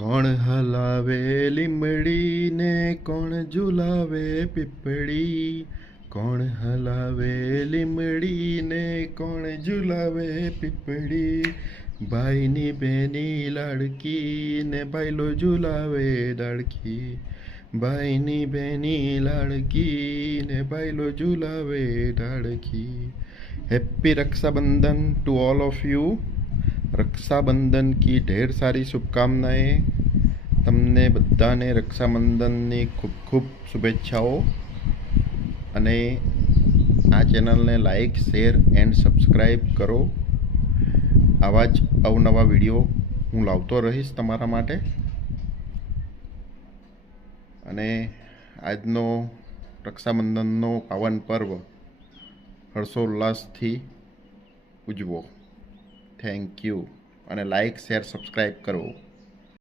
કોણ હલાવે લીમડીને કોણ ઝુલાવે પીપળી, કોણ હલાવે લીમડીને કોણ ઝુલાવે પીપળી, ભાઈની બેની લાડકી ને ભાઈલો ઝુલાવે ડાળખી, ભાઈની બેની લાડકી ने भाईलो झूलावे ढाड़की। Happy Rakshabandhan to all of you. Rakshabandhan की ढेर सारी शुभकामनाएं। તમને બધાને રક્ષાબંધનની ખૂબ ખૂબ શુભેચ્છાઓ। અને આ ચેનલને લાઈક, શેર એન્ડ સબસ્ક્રાઈબ કરો। આવા જ અવનવા વિડીયો હું લાવતો રહીશ તમારા માટે। અને આજનો રક્ષાબંધનનો પાવન પર્વ હર્ષોલ્લાસથી ઉજવો। Thank you. અને લાઈક, શેર, સબસ્ક્રાઈબ કરો।